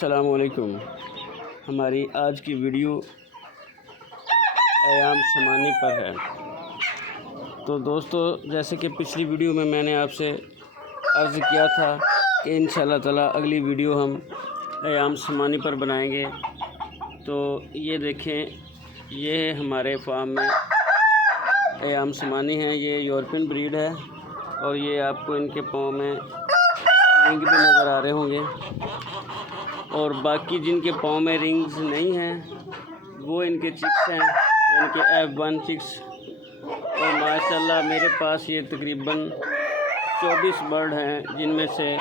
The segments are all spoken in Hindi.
अस्सलामुअलैकुम। हमारी आज की वीडियो अयाम समानी पर है। तो दोस्तों, जैसे कि पिछली वीडियो में मैंने आपसे अर्ज़ किया था कि इंशाअल्लाह ताला अगली वीडियो हम अयाम समानी पर बनाएंगे। तो ये देखें, ये हमारे फार्म में अयाम समानी है। ये यूरोपियन ब्रीड है और ये आपको इनके पाँव में रिंग भी नज़र आ रहे होंगे। और बाकी जिनके पाँव में रिंग्स नहीं हैं वो इनके चिक्स हैं, यानी कि F1 चिक्स। और माशाल्लाह मेरे पास ये तकरीबन 24 बर्ड हैं, जिनमें से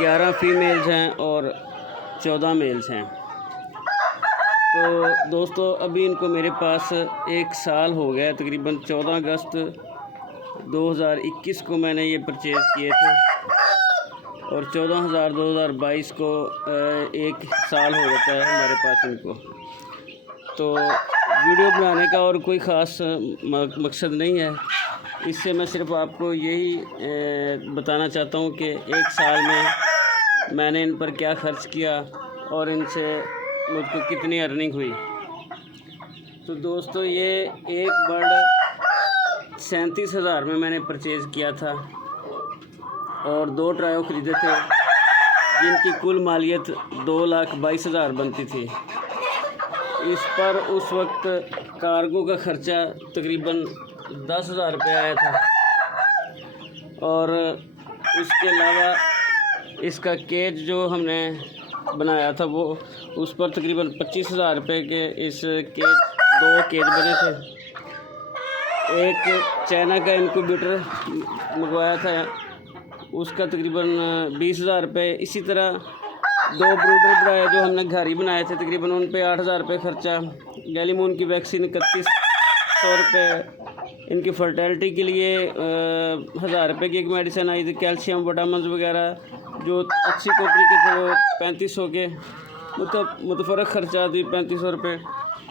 11 फीमेल्स हैं और 14 मेल्स हैं। तो दोस्तों, अभी इनको मेरे पास 1 साल हो गया। तकरीबन 14 अगस्त 2021 को मैंने ये परचेज़ किए थे और 14,000 2022 को 1 साल हो जाता है हमारे पास इनको। तो वीडियो बनाने का और कोई ख़ास मकसद नहीं है। इससे मैं सिर्फ आपको यही बताना चाहता हूँ कि 1 साल में मैंने इन पर क्या ख़र्च किया और इनसे मुझको कितनी अर्निंग हुई। तो दोस्तों, ये एक बर्ड 37,000 में मैंने परचेज़ किया था और 2 ट्रायो ख़रीदे थे, जिनकी कुल मालियत 2,22,000 बनती थी। इस पर उस वक्त कार्गो का ख़र्चा तकरीबन 10,000 रुपये आया था। और उसके अलावा इसका केज जो हमने बनाया था वो उस पर तकरीबन 25,000 रुपये के इस केज 2 केज बने थे। एक चाइना का इनक्यूबेटर मंगवाया था, उसका तकरीबन 20,000 रुपये। इसी तरह 2 ब्रूडर बनाए जो हमने घर ही बनाए थे, तकरीबन उन पे 8,000 रुपये खर्चा। गैलीमून की वैक्सीन 3100 रुपये। इनकी फर्टिलिटी के लिए 1,000 रुपये की एक मेडिसिन आई थी, कैल्शियम विटामिन वगैरह जो अच्छी कंपनी के थे, वो 3500 के। मुतफरक खर्चा थी 3500 रुपये।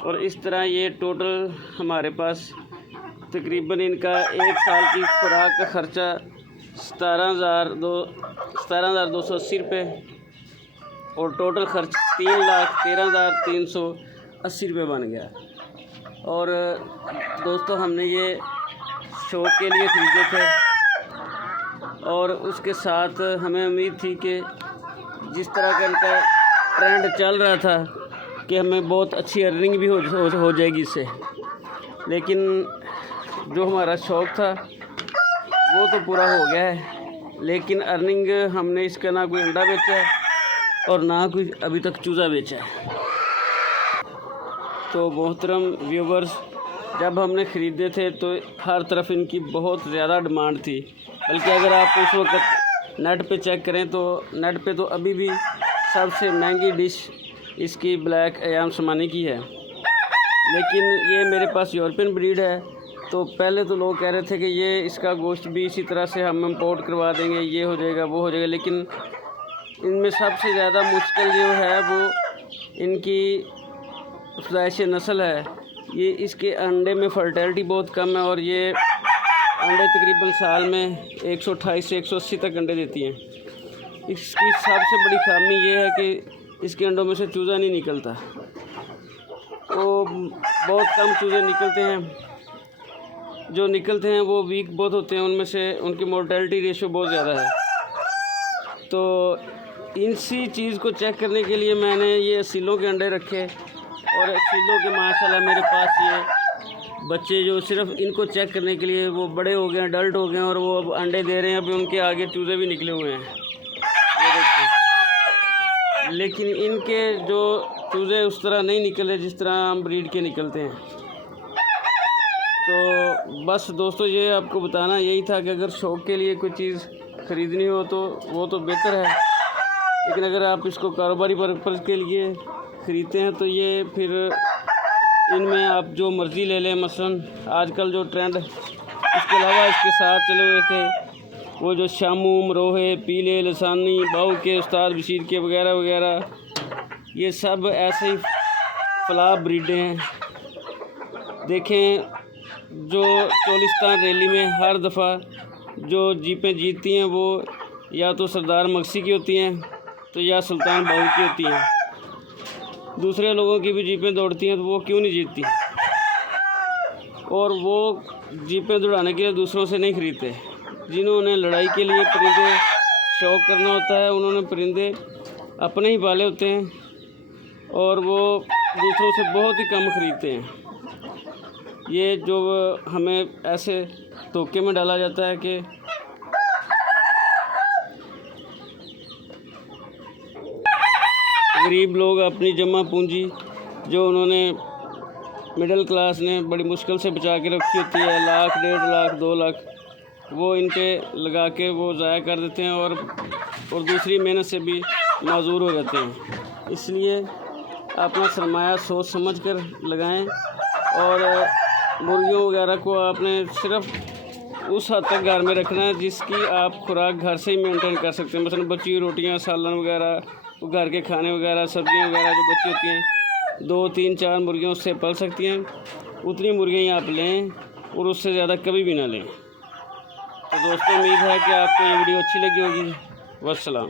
और इस तरह ये टोटल हमारे पास तकरीबन इनका 1 साल की खुराक का खर्चा 17,280 रुपये और टोटल खर्च 3,13,380 रुपये बन गया। और दोस्तों, हमने ये शौक़ के लिए ख़रीदे थे और उसके साथ हमें उम्मीद थी कि जिस तरह का इनका ट्रेंड चल रहा था कि हमें बहुत अच्छी अर्निंग भी हो जाएगी इससे। लेकिन जो हमारा शौक़ था वो तो पूरा हो गया है, लेकिन अर्निंग हमने इसका ना कोई अंडा बेचा है और ना कोई अभी तक चूज़ा बेचा है। तो मोहतरम व्यूवर्स, जब हमने ख़रीदे थे तो हर तरफ इनकी बहुत ज़्यादा डिमांड थी। बल्कि अगर आप उस वक्त नेट पे चेक करें तो नेट पे तो अभी भी सबसे महंगी डिश इसकी ब्लैक अयाम समानी की है। लेकिन ये मेरे पास यूरोपियन ब्रीड है, तो पहले तो लोग कह रहे थे कि ये इसका गोश्त भी इसी तरह से हम इंपोर्ट करवा देंगे, ये हो जाएगा वो हो जाएगा। लेकिन इनमें सबसे ज़्यादा मुश्किल जो है वो इनकी अफज़ाइश नस्ल है। ये इसके अंडे में फर्टिलिटी बहुत कम है और ये अंडे तकरीबन साल में 128 से 180 तक अंडे देती हैं। इसकी सबसे बड़ी खामी ये है कि इसके अंडों में से चूज़ा नहीं निकलता। वो बहुत कम चूज़े निकलते हैं, जो निकलते हैं वो वीक बहुत होते हैं, उनमें से उनकी मोर्टेलिटी रेशो बहुत ज़्यादा है। तो इसी चीज़ को चेक करने के लिए मैंने ये असीलों के अंडे रखे और असीलों के माशाल्लाह मेरे पास ये बच्चे जो सिर्फ इनको चेक करने के लिए वो बड़े हो गए हैं, अडल्ट हो गए हैं और वो अब अंडे दे रहे हैं। अभी उनके आगे चूज़े भी निकले हुए हैं, ये देखिए। लेकिन इनके जो चूज़े उस तरह नहीं निकले जिस तरह हम ब्रीड के निकलते हैं। तो बस दोस्तों, ये आपको बताना यही था कि अगर शौक़ के लिए कोई चीज़ ख़रीदनी हो तो वो तो बेहतर है, लेकिन अगर आप इसको कारोबारी पर्पज़ के लिए ख़रीदते हैं तो ये फिर इनमें आप जो मर्ज़ी ले लें। मसलन आजकल जो ट्रेंड, इसके अलावा इसके साथ चले हुए थे वो जो शामू, मरोहे, पीले, लसानी, बाऊ के, उस्ताद बशीर के वगैरह वगैरह, ये सब ऐसे ही फलाह ब्रीडें हैं। देखें, जो चोलिस्तान रैली में हर दफ़ा जो जीपें जीतती हैं वो या तो सरदार मक्सी की होती हैं तो यह सुल्तान बाहू की होती हैं। दूसरे लोगों की भी जीपें दौड़ती हैं तो वो क्यों नहीं जीतती, और वो जीपें दौड़ाने के लिए दूसरों से नहीं खरीदते। जिन्होंने लड़ाई के लिए परिंदे शौक करना होता है, उन्होंने परिंदे अपने ही पाले होते हैं और वो दूसरों से बहुत ही कम खरीदते हैं। ये जो हमें ऐसे धोखे में डाला जाता है कि गरीब लोग अपनी जमा पूंजी जो उन्होंने मिडिल क्लास ने बड़ी मुश्किल से बचा के रखी होती है, 1 लाख, 1.5 लाख, 2 लाख, वो इन पे लगा के वो ज़ाया कर देते हैं और दूसरी मेहनत से भी माजूर हो जाते हैं। इसलिए अपना सरमाया सोच समझ कर लगाएं और मुर्गियों वगैरह को आपने सिर्फ उस हद तक घर में रखना है जिसकी आप खुराक घर से ही मेंटेन कर सकते हैं। मसलन बची हुई रोटियाँ, सालन वगैरह, घर के खाने वगैरह, सब्जियाँ वगैरह जो बची होती हैं, 2, 3, 4 मुर्गियाँ उससे पल सकती हैं। उतनी मुर्गियाँ ही आप लें और उससे ज़्यादा कभी भी ना लें। तो दोस्तों, उम्मीद है कि आपको ये वीडियो अच्छी लगी होगी। वस्सलाम।